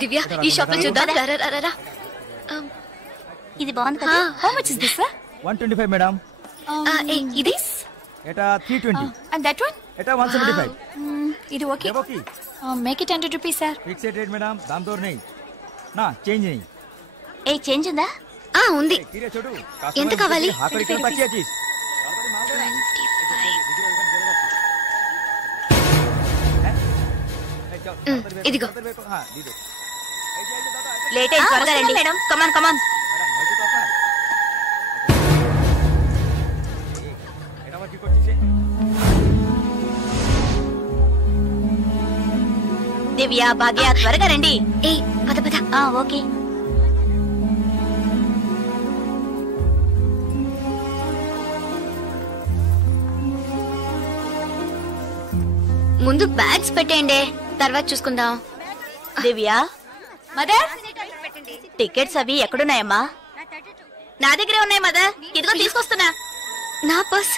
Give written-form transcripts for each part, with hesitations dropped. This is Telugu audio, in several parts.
దివ్య ఈ షాప్ లో చూద్దాం. ఇది బాగుంది కదా. How much is this sir? 125 madam. ఇది ఎటా 320 అండ్ దట్ వన్ ఎటా 175. ఇది okay. Okay make it 100 rupees sir. Fixed rate madam, दाम दौर नहीं ना चेंज नहीं. ఏ చేంజ్ ఉందా? ఉంది. తీరే చూడు. ఎంత కావాలి? హాకర్ ఇక్కడ తక్కువ చీజ్. ఇదిగో. లేట్ అయింది, త్వరగా రండి మేడం. కమాన్ కమాన్. దివ్య, భాగ్య, త్వరగా రండి. పద పద. ఓకే. ముందు బ్యాగ్స్ పెట్టేయండి, తర్వాత చూసుకుందాం. దివ్య, మదర్, టికెట్స్ అవి ఎక్కడున్నాయమ్మా? నా దగ్గరే ఉన్నాయి మదర్. ఇదిగో తీసుకొస్తున్నా. నా పర్స్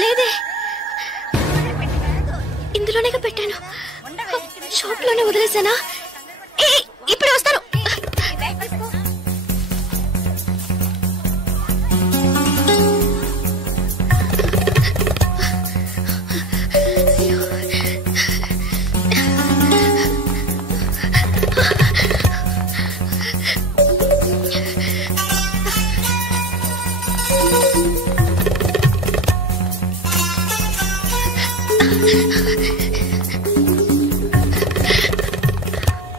లేదే, ఇందులోనే పెట్టాను. షాప్ లోనే వదిలేసానా? ఇప్పుడే వస్తాను.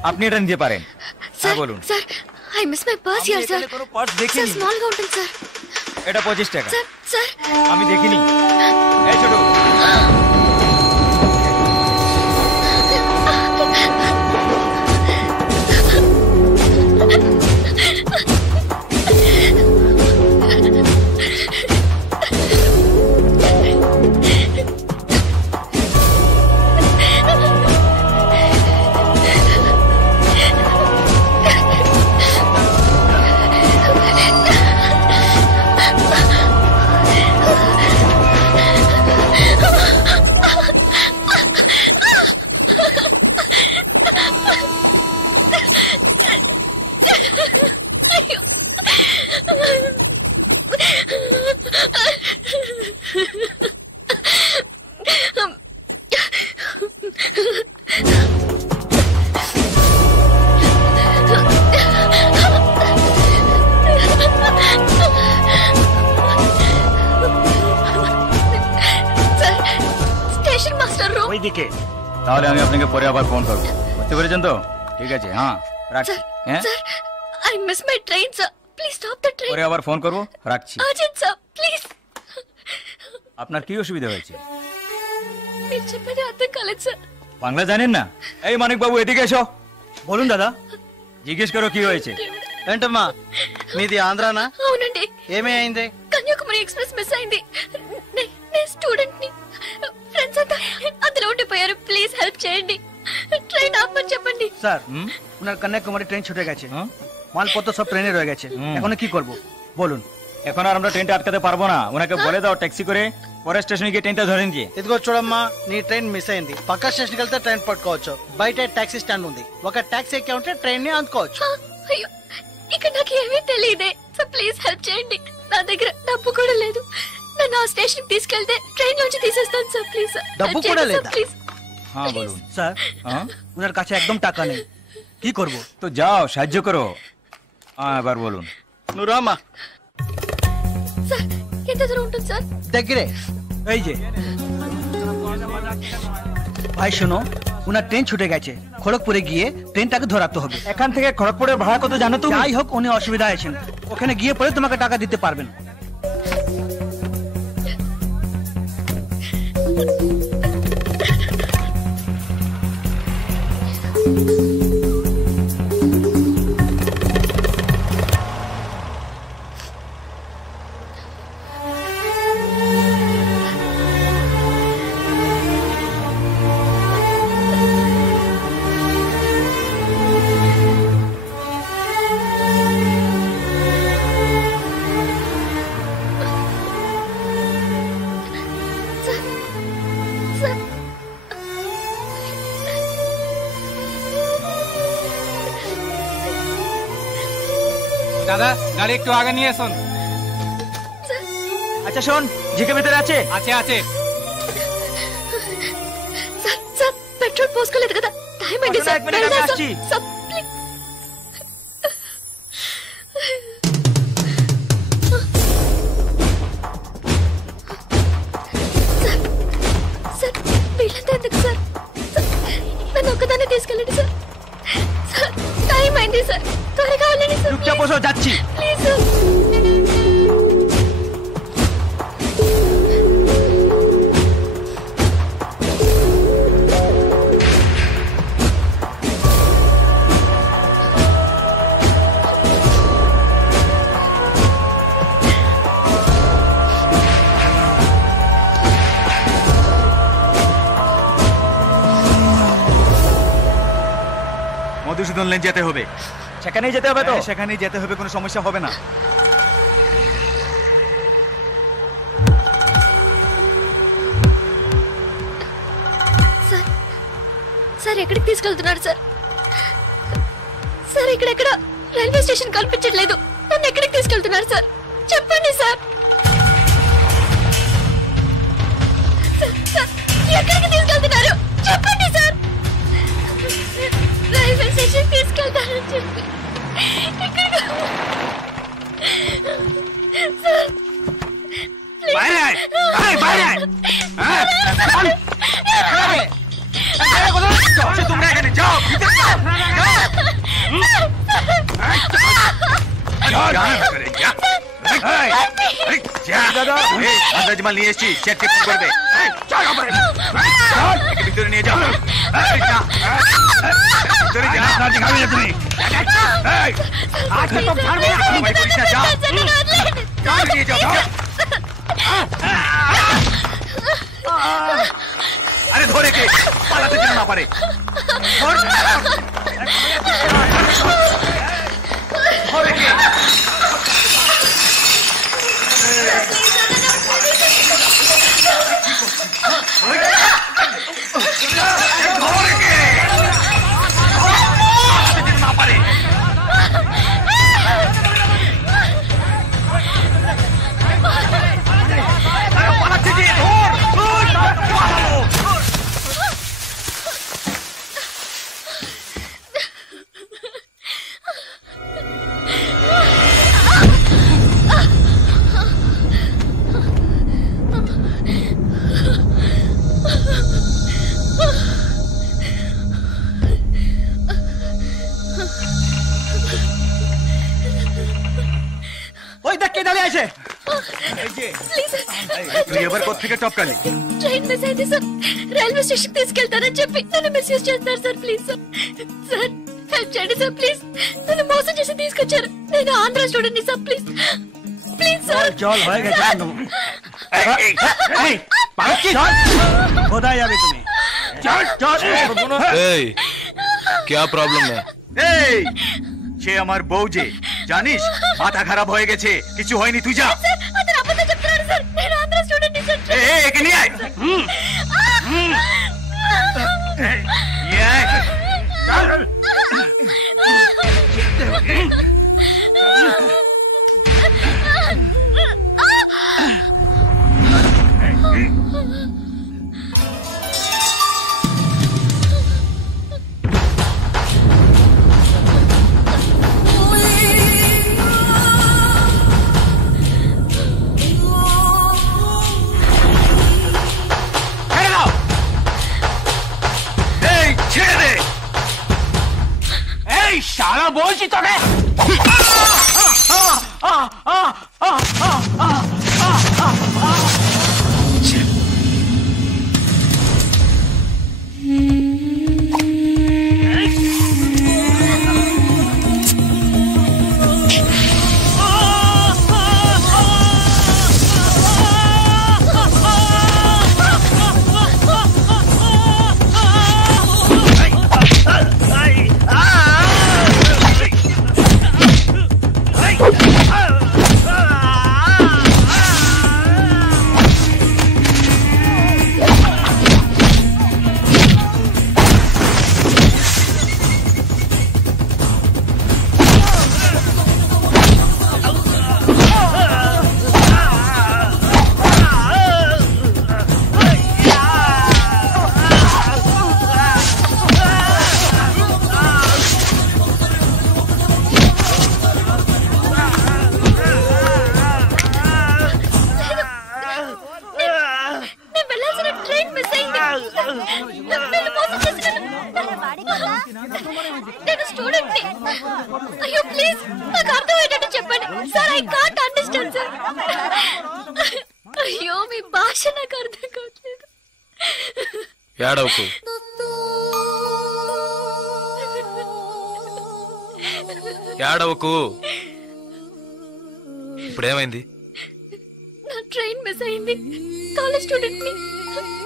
आप नहीं रन दे पा रहे हैं सर? बोलूं sir, I miss my purse here sir. Purse देखिए सर, स्मॉल గా ఉంటుంది सर. এটা 25 টাকা. सर सर আমি দেখিনি. এই ছোট তাহলে আমি আপনাকে পরে আবার ফোন করব। বুঝতে পেরেছেন তো? ঠিক আছে, হ্যাঁ রাখছি। হ্যাঁ sir, I miss my train sir, please stop the train. পরে আবার ফোন করব, রাখছি। Urgent sir, please. আপনার কি অসুবিধা হয়েছে? మీరు చెప్పేది అర్థం కాలేదు సార్। বাংলা জানেন না? এই মানিক বাবু এদিকে এসো। বলুন দাদা। জিজ্ঞেস করো কি হয়েছে। ఏంటమ్మా మీది ఆంధ్రానా? అవునండి। ఏమైంది? కన్యాకుమారి ఎక్స్ప్రెస్ మిస్ అయింది। నేను స్టూడెంట్ ని, ఫ్రెండ్స్ అంతా అందులో ఉండిపోయారు, ప్లీజ్ హెల్ప్ చేయండి। ট্রেন আপনি చెప్పండి। স্যার, ওনার কন্যাকুমারী ট্রেন ছুটে গেছে, মালপত্র সব ট্রেনে রয়ে গেছে, এখন কি করব বলুন? এখন আর আমরা ট্রেনটা আটকাতে পারবো না, ওনাকে বলে দাও ট্যাক্সি করে পরে స్టేషన్ కి ట్రైన్ ధోరణి కి। ఇదిగో చూడమ్మా, నీ ట్రైన్ మిస్ అయింది, పక్క స్టేషన్ కి వెళ్తే ట్రైన్ పట్టుకోవచ్చు, బయట టాక్సీ స్టాండ్ ఉంది, ఒక టాక్సీ ఎక్కి ఉంటే ట్రైన్ ని అందుకోవచ్చు। అయ్యో, ఇక్కడ నాకు ఏమీ తెలియదే, సో ప్లీజ్ హెల్ప్ చేయండి, నా దగ్గర డబ్బు కూడా లేదు, నన్ను ఆ స్టేషన్ తీసుకెళ్తే ట్రైన్ నుంచి తీసేస్తాను సార్, ప్లీజ్। డబ్బు కూడా లేదా? ప్లీజ్। হ্যাঁ বলুন। স্যার, ওনার কাছে একদম টাকা নেই, কি করব? তো যাও সাহায্য করো। এবার বলুন। నువ్వు రామా। సార్, ఎంత దూరం ఉంటుంది సార్? దగ్గరే, এই যে। ভাই শোনো, ওনার ট্রেন ছুটে গেছে, খড়গপুরে গিয়ে ট্রেনটাকে ধরাতে হবে। এখান থেকে খড়গপুরের ভাড়া কত জানো তুমি? যাই হোক, উনি অসুবিধা আছেন, ওখানে গিয়ে পরে তোমাকে টাকা দিতে পারবেন। দাদা গাড়ি একটু আগে নিয়ে আসুন। আচ্ছা শোন, জিকে ভিতরে আছে? আছে আছে। సార్ పెట్రోల్ పోసుకోలేదు కదా, టైం అయింది సార్. సార్ వీళ్ళంతా ఎందుకు సార్? నన్ను ఒక్కదాన్ని తీసుకెళ్ళండి సార్. సార్ టైం అయింది సార్, త్వరగా వెళ్ళండి సార్. যাচ্ছি ప్లీజ్ సార్. মধুসূদন লেন যেতে হবে। সেখানেই যেতে হবে তো? সেখানেই যেতে হবে, কোনো সমস্যা হবে না। సార్ సార్ ఎక్కడికి తీసుకెళ్తున్నారు సార్? సార్ ఇక్కడెక్కడ రైల్వే స్టేషన్ కనిపించట్లేదు. నన్ను ఎక్కడికి తీసుకెళ్తున్నారు సార్? చెప్పండి సార్. సార్ ఎక్కడికి తీసుకెళ్తున్నారు చెప్పండి సార్. రైల్వే స్టేషన్ తీసుకెళ్తారని చెప్పి సార్ তোমরা এখানে যাও, আন্দাজমাল নিয়ে এসছি, চেক করবে। ভিতরে নিয়ে যাও, ভিতরে যাও। তুমি নিয়ে যাও। আরে ধরে কে পালাতে যেন না পারে। ধরে কে? টপকালি ట్రైన్ మిస్ అయింది సార్. రైల్వే స్టేషన్ తీసుకెళ్తారని చెప్పి నన్ను మిస్యూజ్ చేస్తారు sir. Please sir, sir help చేయండి సార్. ప్లీజ్, నన్ను మోసం చేసి తీసుకొచ్చారు. నేను ఆంధ్ర స్టూడెంట్ ని సార్. Please please sir. কোথায় যাবে তুমি? क्या प्रॉब्लम है? সে আমার বউ যে, জানিস মাথা খারাপ হয়ে গেছে। কিছু হয়নি, তুই যা। একে নিয়ে আয়। শালা বলছি তোকে। నన్ను మోసం చేసినారు. నేను స్టూడెంట్ ని. అయ్యో ప్లీజ్ నాకు అర్థమయ్యేటట్టు చెప్పండి sir. I can't understand sir. అయ్యో మీ భాష నాకు అర్థం కావట్లేదు. ఏడవకు. ఏడవకు. ఇప్పుడేమైంది? నా ట్రైన్ మిస్ అయింది. కాలేజ్ స్టూడెంట్ ని.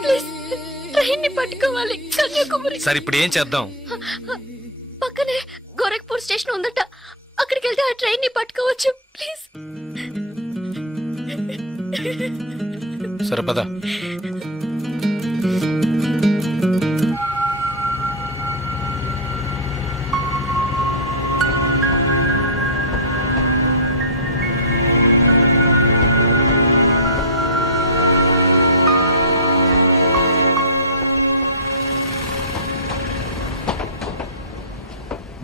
ప్లీజ్ ట్రైన్ ని పట్టుకోవాలి కన్యాకుమారి. సరే ఇప్పుడు ఏం చేద్దాం? పక్కనే గోరఖ్పూర్ స్టేషన్ ఉందట. అక్కడికి వెళ్తే ఆ ట్రైన్ ని పట్టుకోవచ్చు ప్లీజ్. సరే పద.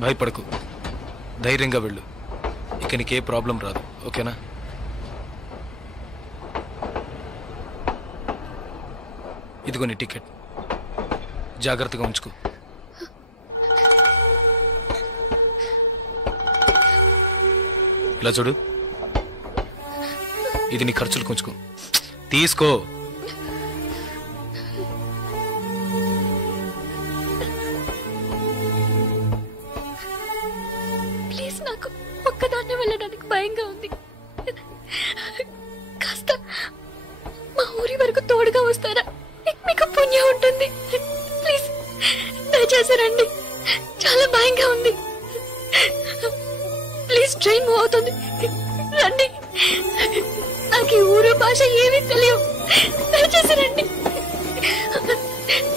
భయపడకు, ధైర్యంగా వెళ్ళు. ఇక నీకే ప్రాబ్లం రాదు, ఓకేనా? ఇదిగో నీ టికెట్, జాగ్రత్తగా ఉంచుకో. ఇలా చూడు, ఇది నీ ఖర్చులు కొంచుకో. తీసుకో. ప్లీజ్ నాకు ఒక్కదాన్నే వెళ్ళడానికి భయంగా ఉంది. కాస్త మా ఊరి వరకు తోడుగా వస్తారా? మీకు పుణ్యం ఉంటుంది. ప్లీజ్ దయచేసి రండి. చాలా భయంగా ఉంది. ప్లీజ్ ట్రైన్ మూవ్ అవుతుంది, రండి. నాకు ఈ ఊరు భాష ఏమీ తెలియవు. దయచేసి రండి.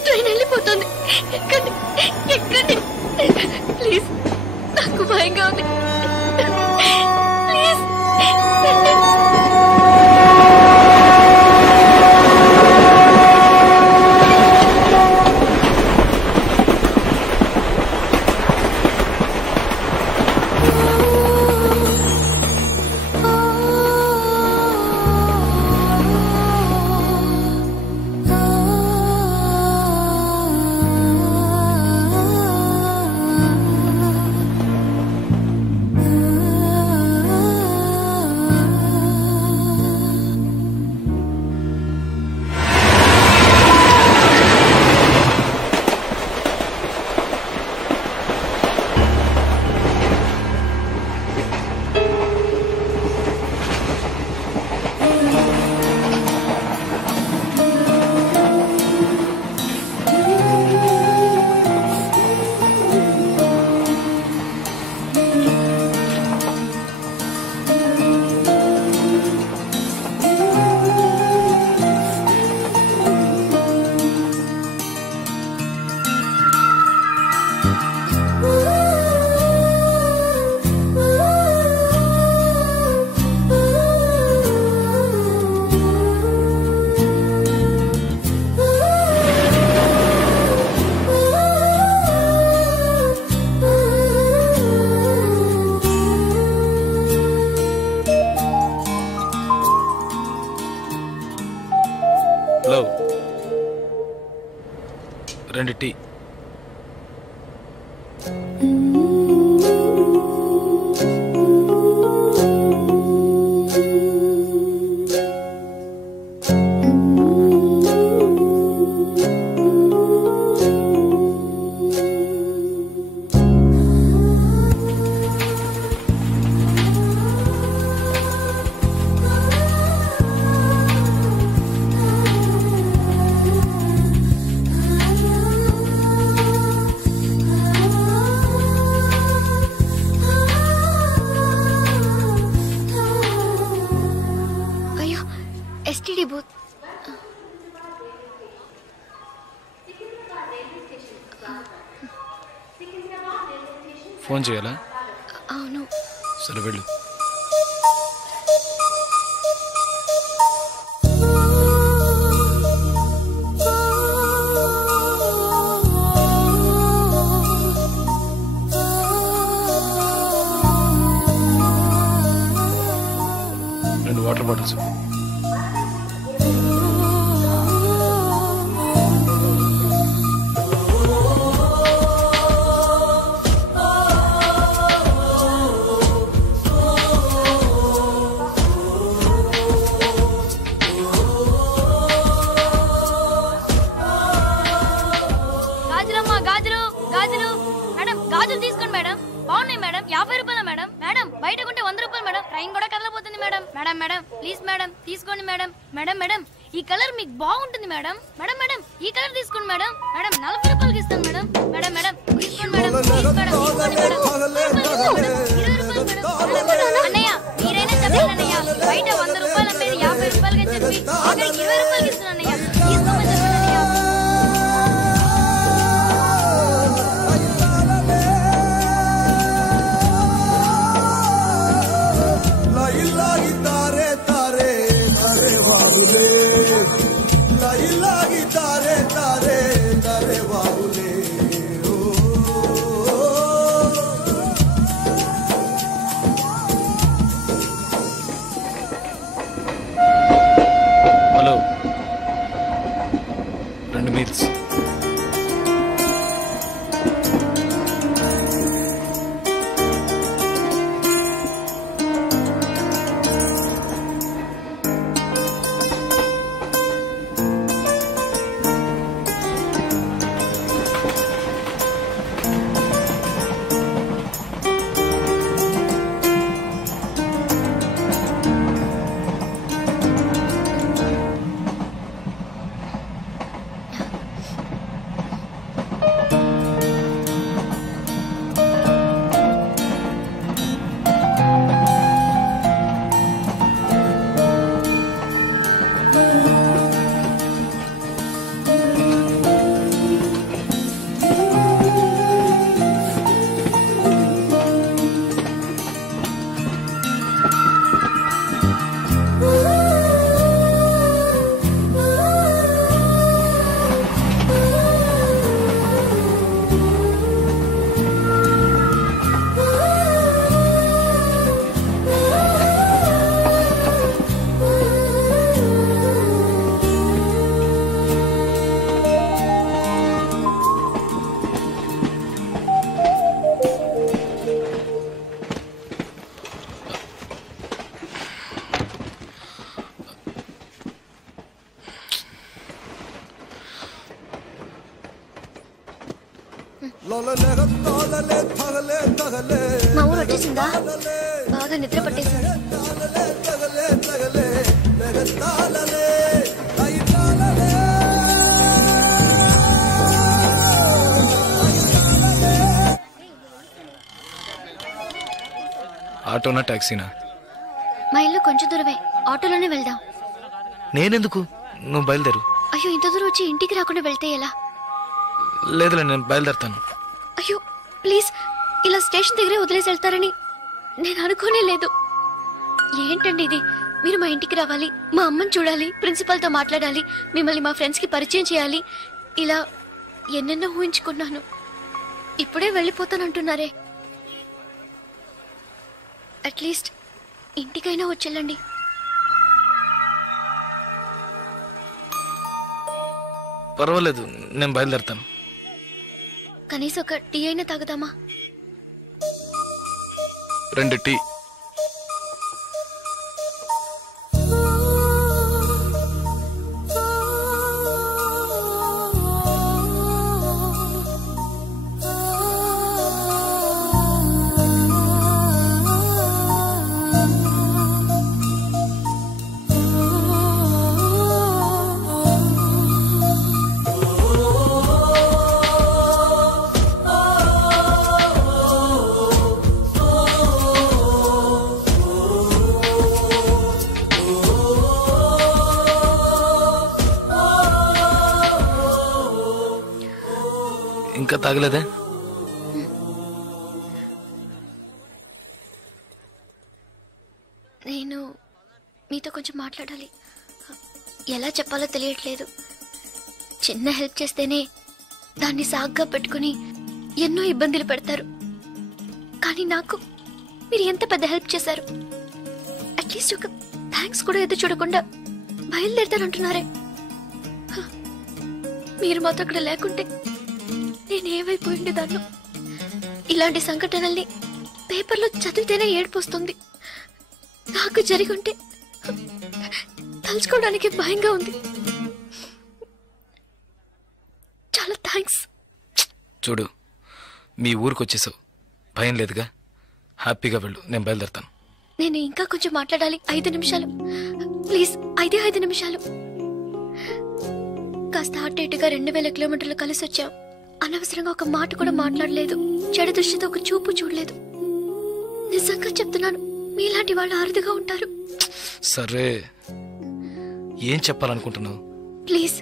ట్రైన్ వెళ్ళిపోతుంది. ఎక్కండి, ఎక్కండి. ప్లీజ్ నాకు భయంగా ఉంది. ప్లీజ్ రండి. Hello, 2 tea. STD booth. Phone చేయాలా? అవును. సరే వెళ్ళు. Water bottles. ట్రైన్ కూడా కదలబోతుంది madam. Madam madam please madam తీసుకోండి మేడం. మేడం మేడం ఈ కలర్ మీకు బాగుంటుంది మేడం. మేడం మేడం ఈ కలర్ తీసుకోండి మేడం. మేడం 40 రూపాయలకి ఇస్తాను మేడం. మేడం మేడం తీసుకోండి మేడం. ప్లీజ్ మేడం తీసుకోండి మేడం. 20 రూపాయలు మేడం. అన్నయ్య మీరైనా చెప్పండి అన్నయ్య. బయట 100 రూపాయలు అమ్మేది 50 రూపాయలకి చెప్పి ఇక్కడ 20 రూపాయలకి ఇస్తాను అన్నయ్య. తీసుకోమని చెప్పండి అన్నయ్య. Hello 2 meals. మా ఊరు వచ్చేసిందా? బాగా నిద్ర పట్టేసింది. ఆటోనా టాక్సీనా? మా ఇల్లు కొంచెం దూరమే, ఆటోలోనే వెళ్దాం. నేనెందుకు, నువ్వు బయలుదేరు. అయ్యో ఇంత దూరం వచ్చి ఇంటికి రాకుండా వెళ్తే ఎలా? లేదులే నేను బయలుదేరుతాను. అయ్యో ప్లీజ్, ఇలా స్టేషన్ దగ్గరే వదిలేసి వెళ్తారని నేను అనుకోనే లేదు. ఏంటండి ఇది? మీరు మా ఇంటికి రావాలి, మా అమ్మని చూడాలి, ప్రిన్సిపల్ తో మాట్లాడాలి, మిమ్మల్ని మా ఫ్రెండ్స్ కి పరిచయం చేయాలి, ఇలా ఎన్నెన్నో ఊహించుకున్నాను. ఇప్పుడే వెళ్ళిపోతానంటున్నారే. అట్లీస్ట్ ఇంటికైనా వచ్చేళ్ళండి. పర్వాలేదు, నేను బయలుదేరుతాను. కనీసం ఒక టీ అయినా తాగుదామా? 2 టీ. ఇంకా తాగలేదే? నేను మీతో కొంచెం మాట్లాడాలి. ఎలా చెప్పాలో తెలియట్లేదు. చిన్న హెల్ప్ చేస్తేనే దాన్ని సాగ్గా పెట్టుకుని ఎన్నో ఇబ్బందులు పెడతారు. కానీ నాకు మీరు ఎంత పెద్ద హెల్ప్ చేశారు. అట్లీస్ట్ ఒక థ్యాంక్స్ కూడా ఎదురు చూడకుండా బయలుదేరుతానంటున్నారే. మీరు మాతో అక్కడ లేకుంటే నేను ఏమైపోయింది దాన్ని. ఇలాంటి సంఘటనల్ని పేపర్లో చదివితేనే ఏడుపు వస్తుంది. నాకు జరిగి ఉంటే తలుచుకోవడానికి భయంగా ఉంది. చాలా థ్యాంక్స్. చూడు, మీ ఊరికి వచ్చేసావు, భయం లేదుగా, హ్యాపీగా వెళ్ళు, నేను బయలుదేరుతాను. నేను ఇంకా కొంచెం మాట్లాడాలి. 5 నిమిషాలు ప్లీజ్. 5 నిమిషాలు. కాస్త అటు ఇటుగా 2000 కిలోమీటర్లు కలిసి వచ్చాం. అనవసరంగా ఒక మాట కూడా మాట్లాడలేదు. చెడు దృష్టితో ఒక చూపు చూడలేదు. నిజంగా చెప్తున్నాను, మీలాంటి వాళ్ళు అరుదుగా ఉంటారు. సరే, ఏం చెప్పాలనుకుంటున్నావు? ప్లీజ్.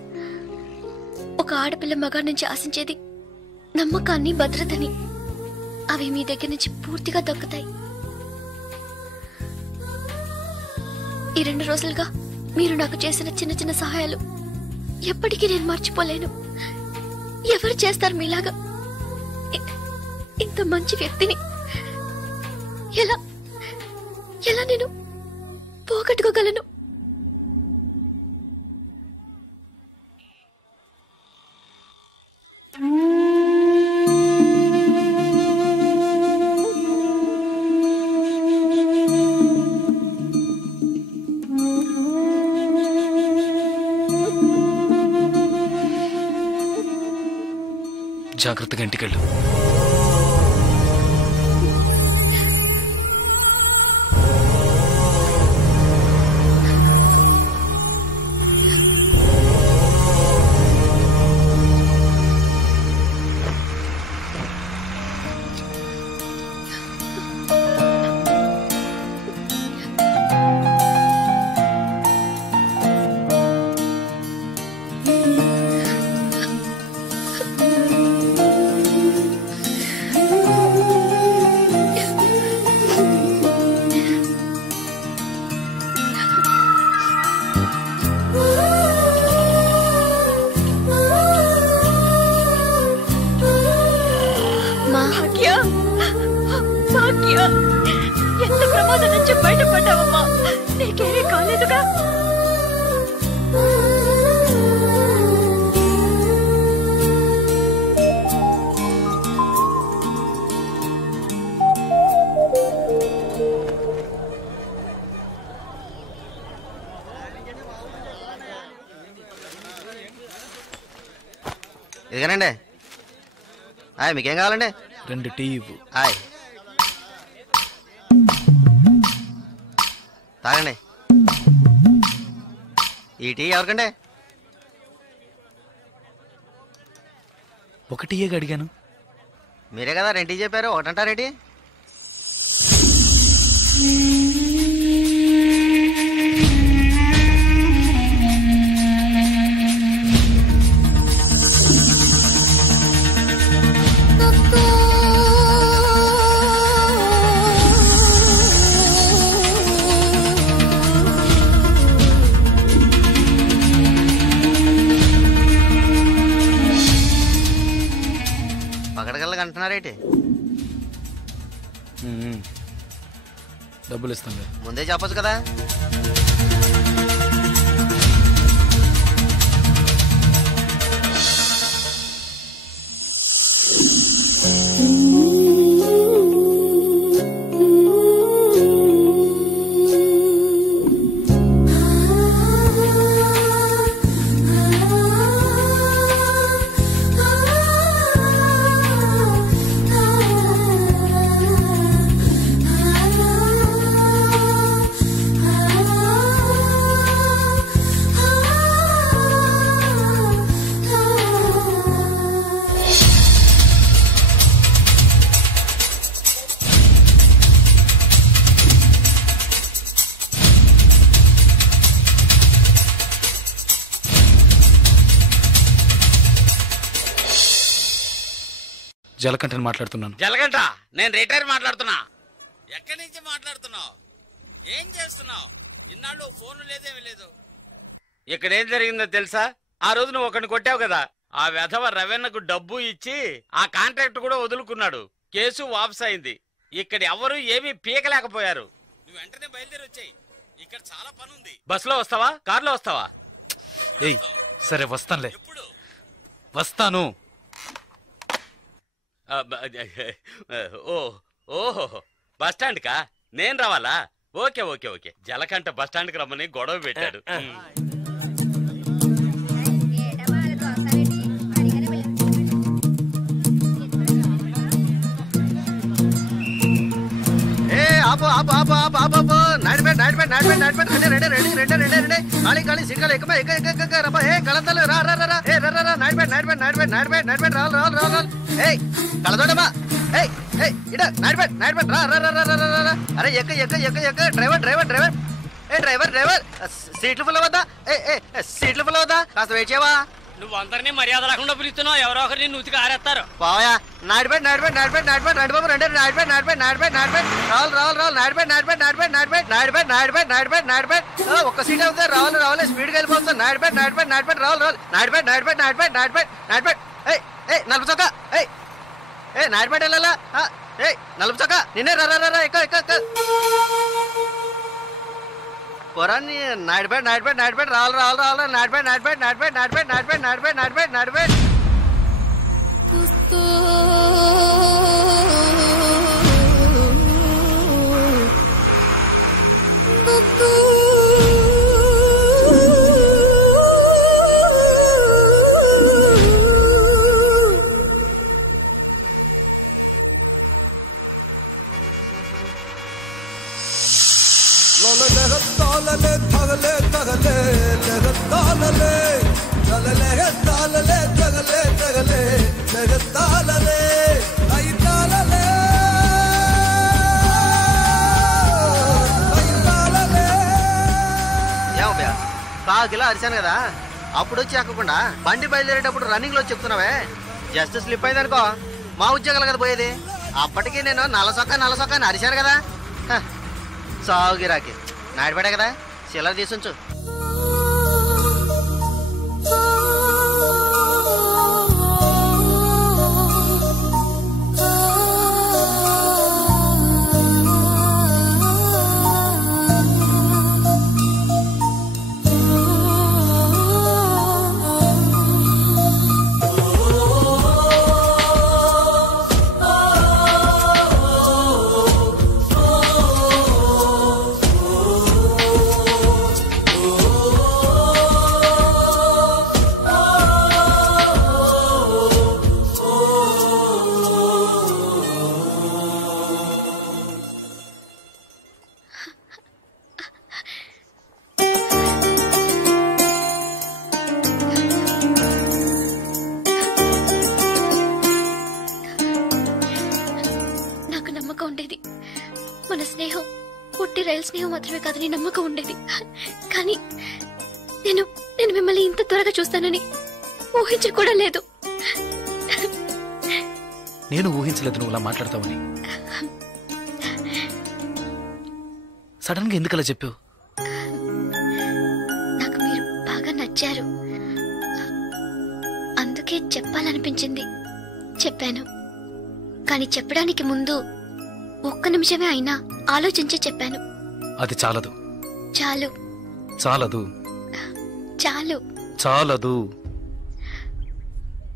ఒక ఆడపిల్ల మగాడి నుంచి ఆశించేది నమ్మకాన్ని, భద్రతని. అవి మీ దగ్గర నుంచి పూర్తిగా దక్కుతాయి. ఈ 2 రోజులుగా మీరు నాకు చేసిన చిన్న చిన్న సహాయాలు ఎప్పటికీ నేను మర్చిపోలేను. ఎవరు చేస్తారు మీలాగా? ఇంత మంచి వ్యక్తిని ఎలా ఎలా నేను పోగొట్టుకోగలను? జాగ్రత్తగా ఇంటికెళ్ళు. ఎంత ప్రమాదం నుంచి బయటపడ్డావమ్మా? నీకేమీ కాలేదుగా? ఇదిగానండి. మీకేం కావాలండి? 2 టీ ఇవ్వు. తాగండి. ఈ టీ ఎవరికండి? 1 టీయే అడిగాను. మీరే కదా 2 టీ చెప్పారు, 1 అంటారేంటి? పగడగల్లగా అంటున్నారేంటి? డబ్బులు ఇస్తాను. ముందే చెప్పచ్చు కదా. జలకంఠని మాట్లాడుతున్నాను. జలకంఠ, నేను రిటైర్ మాట్లాడుతున్నా. ఎక్కడి నుంచి మాట్లాడుతున్నావు? ఏం చేస్తున్నావు? ఇన్నాళ్ళు ఫోన్ లేదేమీ లేదు. ఇక్కడ ఏం జరిగిందో తెలుసా? ఆ రోజు నువ్వు ఒకరిని కొట్టావు కదా, ఆ వెధవ రవెన్నకు డబ్బు ఇచ్చి ఆ కాంట్రాక్ట్ కూడా వదులుకున్నాడు. కేసు వాపస్ అయింది. ఇక్కడ ఎవరు ఏమీ పీకలేకపోయారు. నువ్వు వెంటనే బయలుదేరి వచ్చాయి. ఇక్కడ చాలా పని ఉంది. బస్సులో వస్తావా, కారులో వస్తావా? ఏయ్ సరే వస్తానులే. వస్తాను. ఓహో బస్టాండ్ కా నేను రావాలా? Okay okay okay. జలకంఠ బస్టాండ్ కి రమ్మని గొడవ పెట్టాడు. ఆపు ఆపు ఆపు ఆపు ఆపు అరే driver driver driver driver driver సీట్లు ఫుల్ అవద్దా సీట్లు ఫుల్ అవద్దా కాస్త వెయిట్ చేయవా నువ్వు అందరినీ మర్యాద లేకుండా పిలుస్తున్నావు ఎవరో ఒకరిని నూతికి ఆరేస్తారు బావయా నాడిపెట్ బాబు రండి నాడిపెట్ నాడిపెట్ ఒక్క సీట్ అవుతుంది రావాలి స్పీడ్ గా వెళ్ళిపోతుంది నాడిపెట్ నాడిపెట్ నలుపు చొక్క నాడిపెట్ వెళ్ళాలా నలుపు చొక్క నిన్నే రా ఎక్క పొరాన్ని నాడిపెట్ రావాలి నాడిపెట్ కాకిలా అరిశాను కదా అప్పుడు వచ్చి ఎక్కకుండా బండి బయలుదేరేటప్పుడు రన్నింగ్ లో చెప్తున్నావే జస్ట్ స్లిప్ అయిందనుకో మా ఉద్యోగాలు కదా పోయేది అప్పటికి నేను నల్లసొక్క అని అరిశాను కదా సాగుగిరాకి నాడిపడా కదా చిల్లర తీసుంచు స్నేహం మాత్రమే కాదని నమ్మకం ఉండేది. కానీ నేను మిమ్మల్ని ఇంత త్వరగా చూస్తానని ఊహించి కూడా లేదు. నేను ఊహించలేదు నువ్వు ఇలా మాట్లాడతావని. సడన్ గా ఎందుకలా చెప్పావు? నాకు మీరు బాగా నచ్చారు, అందుకే చెప్పాలనిపించింది, చెప్పాను. కానీ చెప్పడానికి ముందు ఒక్క నిమిషమే అయినా ఆలోచించి చెప్పాను. అది చాలదు. చాలు. చాలదు. చాలు. చాలదు.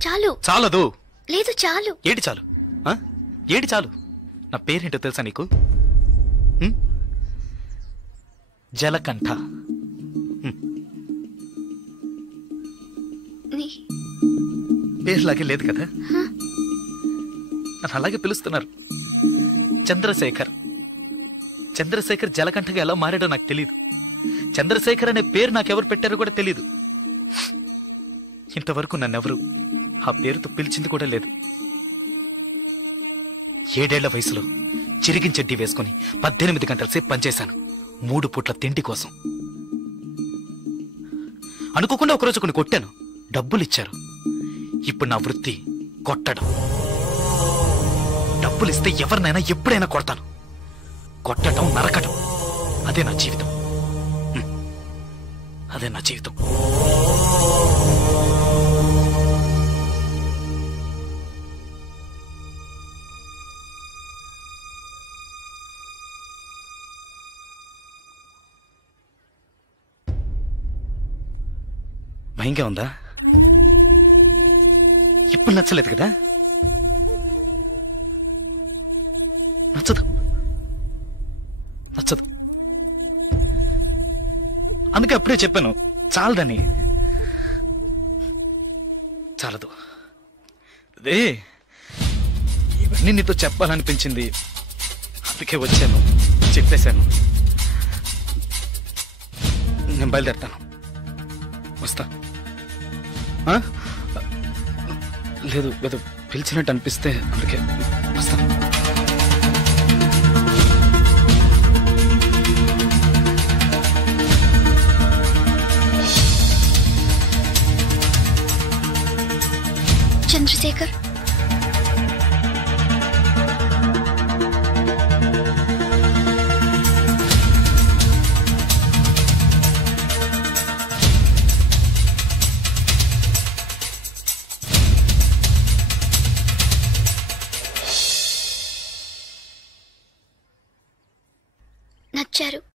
చాలు. చాలదు. లేదు చాలు. ఏటి చాలు? ఏటి చాలు? నా పేరేంటో తెలుసా నీకు? జలకంఠ. పేరులాగే లేదు కదా, నన్ను అలాగే పిలుస్తున్నారు. చంద్రశేఖర్. చంద్రశేఖర్ జలకంఠగా ఎలా మారాడో నాకు తెలీదు. చంద్రశేఖర్ అనే పేరు నాకెవరు పెట్టారో కూడా తెలీదు. ఇంతవరకు నన్నెవరు ఆ పేరుతో పిలిచింది కూడా లేదు. 7 ఏళ్ల వయసులో చిరిగిన చెడ్డీ వేసుకుని 18 గంటల సేపు పనిచేశాను, 3 పూట్ల తిండి కోసం. అనుకోకుండా ఒకరోజు కొన్ని కొట్టాను, డబ్బులిచ్చారు. ఇప్పుడు నా వృత్తి కొట్టడం. డబ్బులిస్తే ఎవరినైనా ఎప్పుడైనా కొడతాను. కొట్టడం, నరకడం, అదే నా జీవితం. అదే నా జీవితం. భయంగా ఉందా? ఇప్పుడు నచ్చలేదు కదా? నచ్చదు. నచ్చదు. అందుకే అప్పుడే చెప్పాను చాలదని. చాలదు. అదే ఇవన్నీ నీతో చెప్పాలనిపించింది, అందుకే వచ్చాను, చెప్పేశాను. నేను బయలుదేరుతాను. వస్తా. లేదు ఏదో పిలిచినట్టు అనిపిస్తే అందుకే వస్తా. చంద్రశేఖర్, నచ్చారు.